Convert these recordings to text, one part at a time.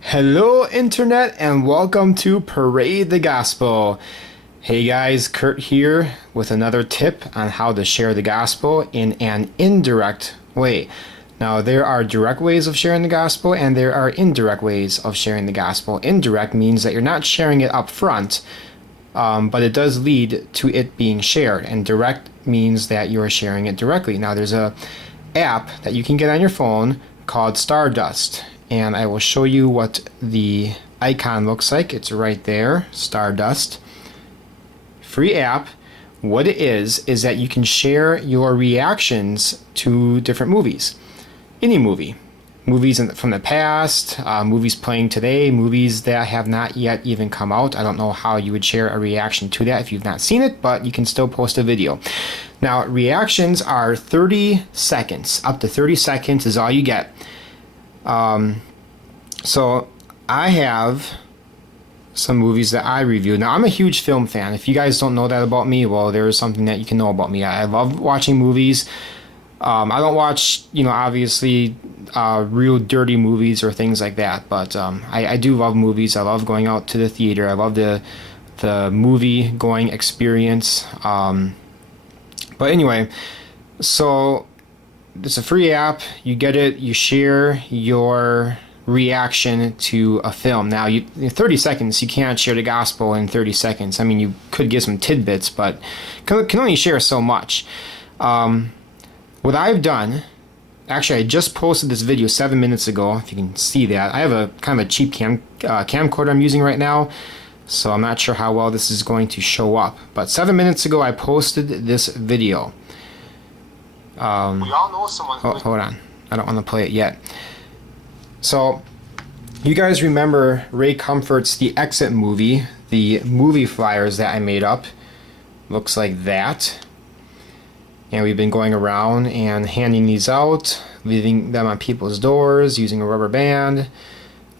Hello, Internet, and welcome to Parade the Gospel. Hey guys, Kurt here with another tip on how to share the gospel in an indirect way. Now, there are direct ways of sharing the gospel, and there are indirect ways of sharing the gospel. Indirect means that you're not sharing it up front, but it does lead to it being shared, and direct means that you are sharing it directly. Now, there's a app that you can get on your phone called Stardust, and I will show you what the icon looks like. It's right there, Stardust. Free app. What it is that you can share your reactions to different movies. Any movie. Movies from the past, movies playing today, movies that have not yet even come out. I don't know how you would share a reaction to that if you've not seen it, but you can still post a video. Now, reactions are 30 seconds. Up to 30 seconds is all you get. So I have some movies that I reviewed. Now, I'm a huge film fan. If you guys don't know that about me, well, there is something that you can know about me. I love watching movies. I don't watch, obviously, real dirty movies or things like that, but I do love movies. I love going out to the theater. I love the movie going experience. But anyway, so it's a free app. You get it. You share your reaction to a film. Now, in 30 seconds, you can't share the gospel in 30 seconds. I mean, you could get some tidbits, but can only share so much. What I've done, actually, I just posted this video 7 minutes ago, if you can see that. I have a kind of a cheap camcorder I'm using right now, so I'm not sure how well this is going to show up. But 7 minutes ago, I posted this video. We all know someone who... hold on. I don't want to play it yet. So, you guys remember Ray Comfort's The Exit movie, the movie flyers that I made up. Looks like that. And we've been going around and handing these out, leaving them on people's doors, using a rubber band,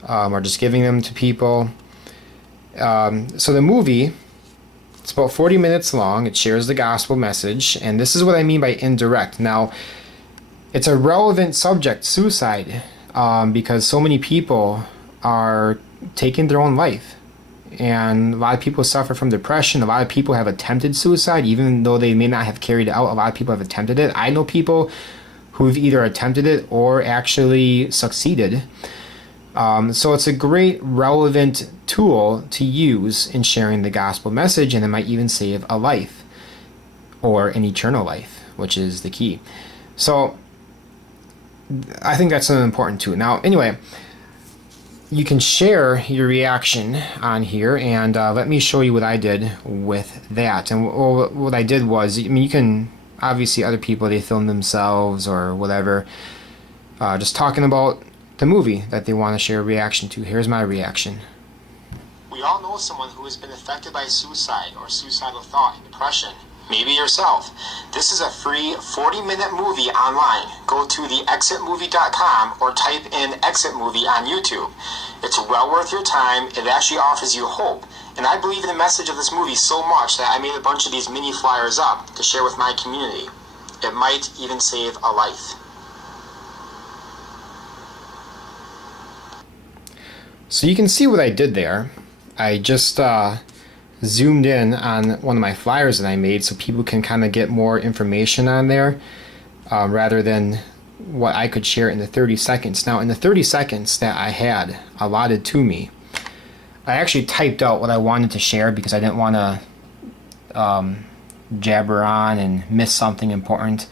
or just giving them to people. So the movie, it's about 40 minutes long. It shares the gospel message, and this is what I mean by indirect. Now, it's a relevant subject, suicide, because so many people are taking their own life. And a lot of people suffer from depression. A lot of people have attempted suicide, even though they may not have carried it out. A lot of people have attempted it. I know people who've either attempted it or actually succeeded. So it's a great, relevant tool to use in sharing the gospel message, and it might even save a life or an eternal life, which is the key. So I think that's an important tool. Now, anyway, you can share your reaction on here, and let me show you what I did with that. And what I did was, I mean, you can, obviously other people, they film themselves or whatever, just talking about the movie that they want to share a reaction to. Here's my reaction. We all know someone who has been affected by suicide or suicidal thought and depression. Maybe yourself. This is a free 40-minute movie online. Go to theexitmovie.com or type in Exit Movie on YouTube. It's well worth your time. It actually offers you hope. And I believe in the message of this movie so much that I made a bunch of these mini flyers up to share with my community. It might even save a life. So you can see what I did there. I just zoomed in on one of my flyers that I made so people can kind of get more information on there rather than what I could share in the 30 seconds. Now, in the 30 seconds that I had allotted to me, I actually typed out what I wanted to share because I didn't want to jabber on and miss something important,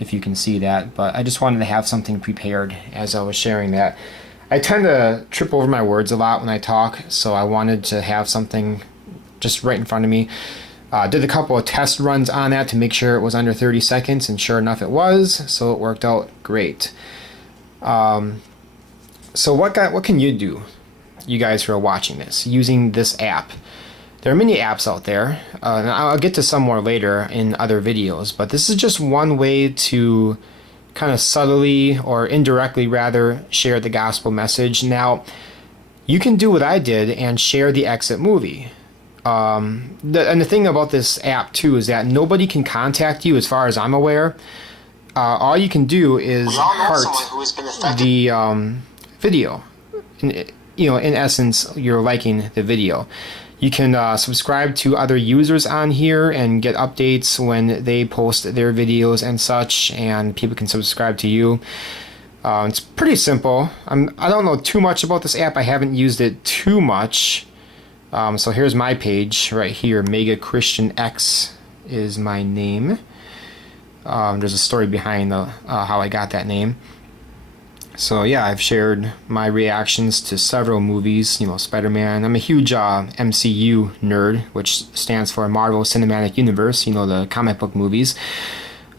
if you can see that. But I just wanted to have something prepared as I was sharing that. I tend to trip over my words a lot when I talk, so I wanted to have something just right in front of me. Did a couple of test runs on that to make sure it was under 30 seconds, and sure enough it was, so it worked out great. So what can you do, you guys who are watching this, using this app? There are many apps out there, and I'll get to some more later in other videos, but this is just one way to kind of subtly, or indirectly rather, share the gospel message. Now, you can do what I did and share the Exit movie. And the thing about this app too is that nobody can contact you, as far as I'm aware. All you can do is heart the video. And in essence, you're liking the video. You can subscribe to other users on here and get updates when they post their videos and such, and people can subscribe to you. It's pretty simple. I don't know too much about this app. I haven't used it too much. So here's my page right here. Mega Christian X is my name. There's a story behind how I got that name. So yeah, I've shared my reactions to several movies, Spider-Man. I'm a huge MCU nerd, which stands for Marvel Cinematic Universe, the comic book movies.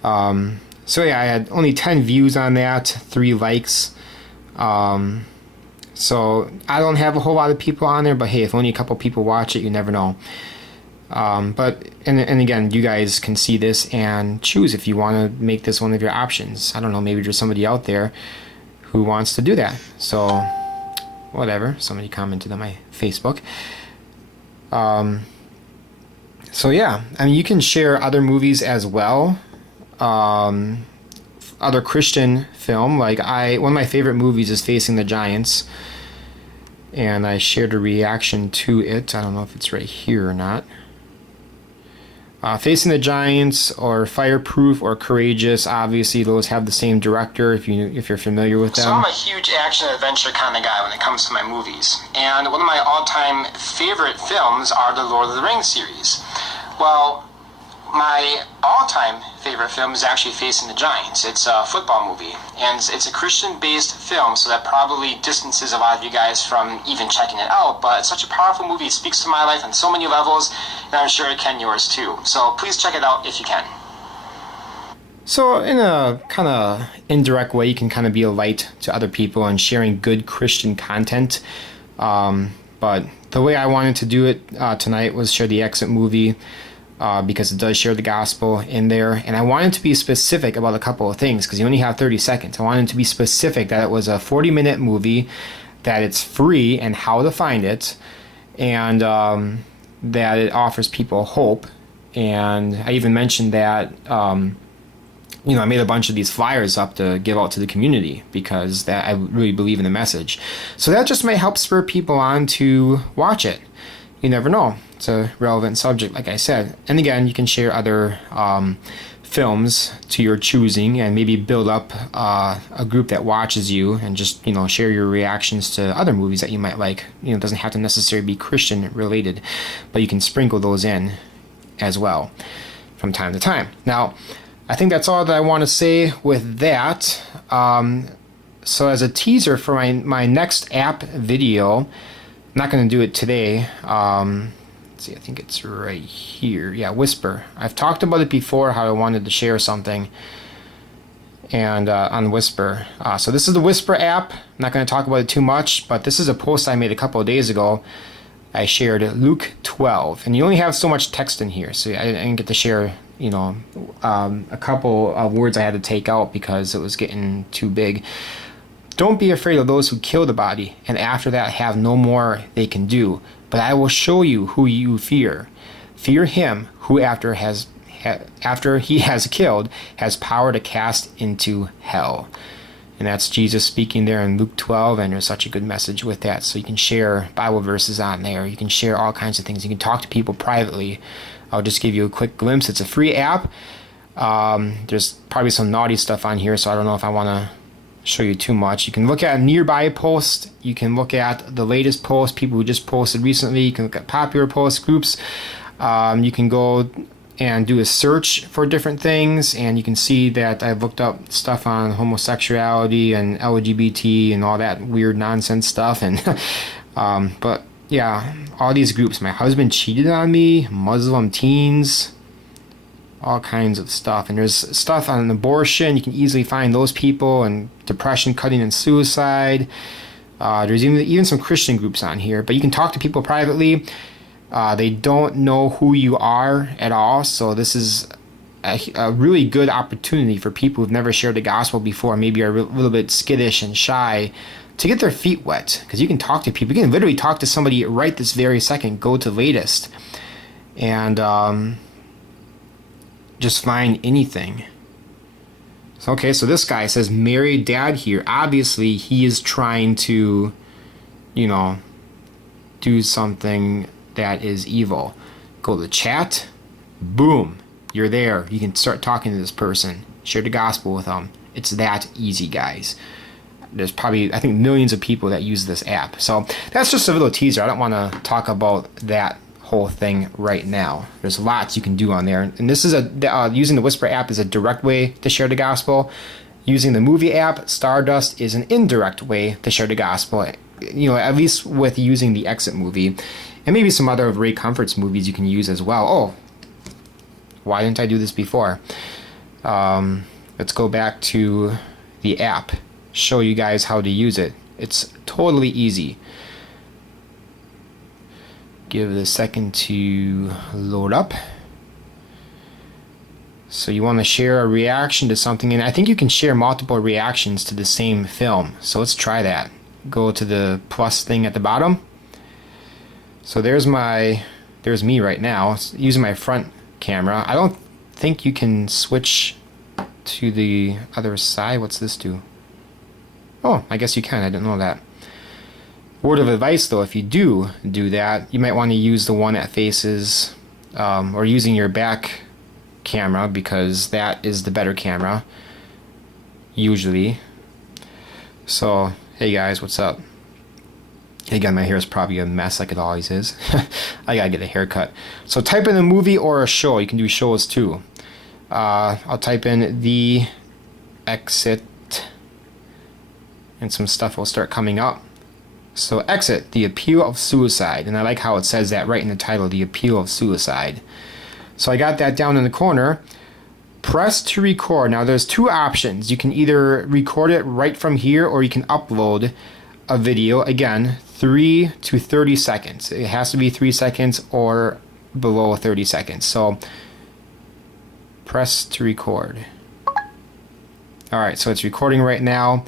So yeah, I had only 10 views on that, 3 likes. So I don't have a whole lot of people on there, but hey, if only a couple people watch it, you never know. But again, you guys can see this and choose if you want to make this one of your options. I don't know, maybe there's somebody out there who wants to do that. So whatever, somebody commented on my Facebook. So yeah, you can share other movies as well. Other Christian film, like one of my favorite movies is Facing the Giants, and I shared a reaction to it. I don't know if it's right here or not. Facing the Giants or Fireproof or Courageous, obviously those have the same director if you're familiar with them. So I'm a huge action adventure kind of guy when it comes to my movies, and one of my all-time favorite films are the Lord of the Rings series. Well, my all-time favorite film is actually Facing the Giants. It's a football movie, and it's a Christian-based film, so that probably distances a lot of you guys from even checking it out, but it's such a powerful movie. It speaks to my life on so many levels, and I'm sure it can yours too. So please check it out if you can. So in a kind of indirect way, you can kind of be a light to other people and sharing good Christian content. But the way I wanted to do it tonight was share the Exit movie, because it does share the gospel in there, and I wanted to be specific about a couple of things because you only have 30 seconds. I wanted to be specific that it was a 40-minute movie, that it's free and how to find it, and that it offers people hope. And I even mentioned that I made a bunch of these flyers up to give out to the community because that I really believe in the message. So that just may help spur people on to watch it. You never know. It's a relevant subject, like I said. And again, you can share other films to your choosing and maybe build up a group that watches you and just, share your reactions to other movies that you might like. It doesn't have to necessarily be Christian related, but you can sprinkle those in as well from time to time. Now, I think that's all that I want to say with that. So as a teaser for my next app video, I'm not going to do it today. Let's see, I think it's right here. Yeah, Whisper. I've talked about it before, how I wanted to share something and on Whisper. So this is the Whisper app. I'm not going to talk about it too much, but this is a post I made a couple of days ago. I shared Luke 12, and you only have so much text in here, so I didn't get to share, a couple of words I had to take out because it was getting too big. Don't be afraid of those who kill the body, and after that have no more they can do. But I will show you who you fear. Fear him who after he has killed has power to cast into hell. And that's Jesus speaking there in Luke 12, and there's such a good message with that. So you can share Bible verses on there. You can share all kinds of things. You can talk to people privately. I'll just give you a quick glimpse. It's a free app. There's probably some naughty stuff on here, so I don't know if I want to show you too much. You can look at nearby posts. You can look at the latest posts, people who just posted recently. You can look at popular posts, groups. You can go and do a search for different things, and you can see that I've looked up stuff on homosexuality and LGBT and all that weird nonsense stuff. And but yeah, all these groups. My husband cheated on me, Muslim teens, all kinds of stuff. And there's stuff on abortion. You can easily find those people, and depression, cutting, and suicide. There's even some Christian groups on here, but you can talk to people privately. They don't know who you are at all, so this is a really good opportunity for people who've never shared the gospel before, maybe are a little bit skittish and shy, to get their feet wet, because you can talk to people. You can literally talk to somebody right this very second. Go to Latest and just find anything. So this guy says married dad here. Obviously he is trying to you know, do something that is evil. Go to chat, boom, you're there. You can start talking to this person, share the gospel with them. It's that easy, guys. There's probably, I think, millions of people that use this app. So that's just a little teaser. I don't want to talk about that whole thing right now. There's lots you can do on there. And this is using the Whisper app is a direct way to share the gospel. Using the movie app, Stardust, is an indirect way to share the gospel. You know, at least with using the Exit movie. And maybe some other of Ray Comfort's movies you can use as well. Oh, why didn't I do this before? Let's go back to the app. Show you guys how to use it. It's totally easy. Give it a second to load up. So you want to share a reaction to something, and I think you can share multiple reactions to the same film. So let's try that. Go to the plus thing at the bottom. So there's me right now using my front camera. I don't think you can switch to the other side. What's this do? Oh, I guess you can. I didn't know that. Word of advice though, if you do that, you might want to use the one that faces or using your back camera, because that is the better camera usually. So hey guys, what's up? Again, my hair is probably a mess like it always is. I gotta get a haircut. So type in a movie or a show. You can do shows too. I'll type in The Exit, and some stuff will start coming up. So Exit, The Appeal of Suicide. And I like how it says that right in the title, The Appeal of Suicide. So I got that down in the corner. Press to record. Now there's two options. You can either record it right from here, or you can upload a video. Again, 3 to 30 seconds. It has to be 3 seconds or below 30 seconds. So press to record. Alright, so it's recording right now.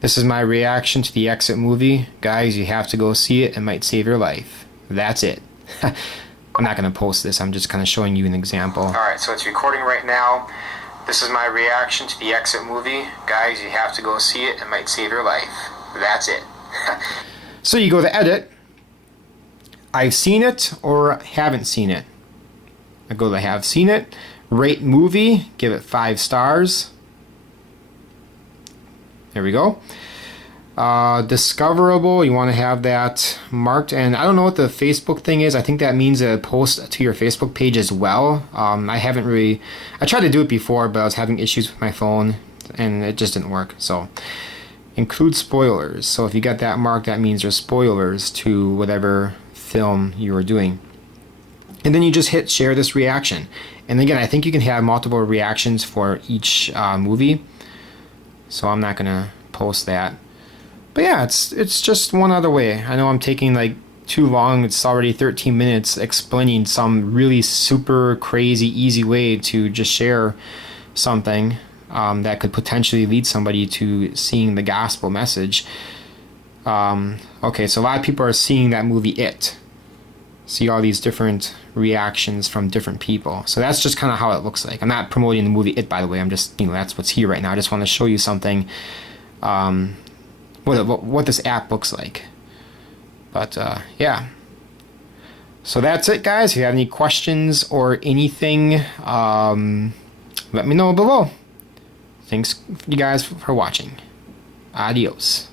This is my reaction to the Exit movie. Guys, you have to go see it. It might save your life. That's it. I'm not going to post this. I'm just kind of showing you an example. Alright, so it's recording right now. This is my reaction to the Exit movie. Guys, you have to go see it. It might save your life. That's it. So you go to edit. I've seen it or haven't seen it. I go to have seen it. Rate movie. Give it 5 stars. There we go. Discoverable, you want to have that marked, and I don't know what the Facebook thing is. I think that means a post to your Facebook page as well. I tried to do it before, but I was having issues with my phone and it just didn't work. So include spoilers. So if you got that marked, that means there's spoilers to whatever film you are doing. And then you just hit share this reaction. And again, I think you can have multiple reactions for each movie. So I'm not gonna post that. But yeah, it's just one other way. I know I'm taking like too long. It's already 13 minutes explaining some really super crazy easy way to just share something that could potentially lead somebody to seeing the gospel message. Okay, so a lot of people are seeing that movie It. See all these different reactions from different people. So that's just kind of how it looks like. I'm not promoting the movie It, by the way. I'm just, that's what's here right now. I just want to show you something, what this app looks like. But yeah. So that's it, guys. If you have any questions or anything, let me know below. Thanks you guys for watching. Adios.